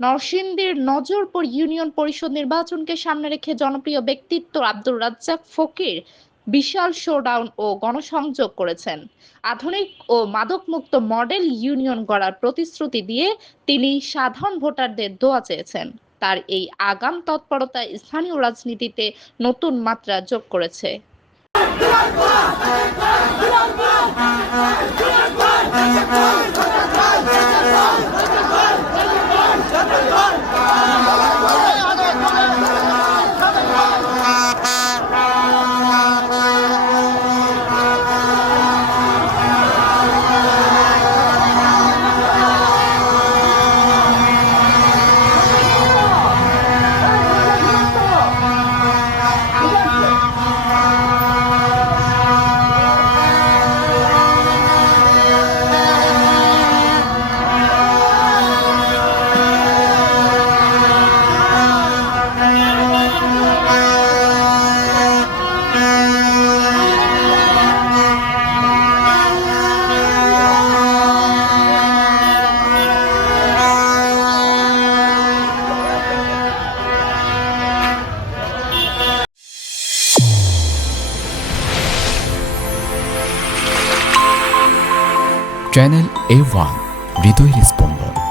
নরসিংদীর নজরপুর ইউনিয়ন পরিষদ নির্বাচনকে সামনে রেখে জনপ্রিয় ব্যক্তিত্ব আব্দুর রাজ্জাক ফকির বিশাল শোডাউন ও গণসংযোগ করেছেন। আধুনিক ও মাদকমুক্ত মডেল ইউনিয়ন গড়ার প্রতিশ্রুতি দিয়ে তিনি সাধারণ ভোটারদের দোয়া চেয়েছেন। তার এই আগাম তৎপরতা স্থানীয় রাজনীতিতে নতুন মাত্রা যোগ করেছে। চ্যানেল A1 হৃদয়ের স্পন্দন।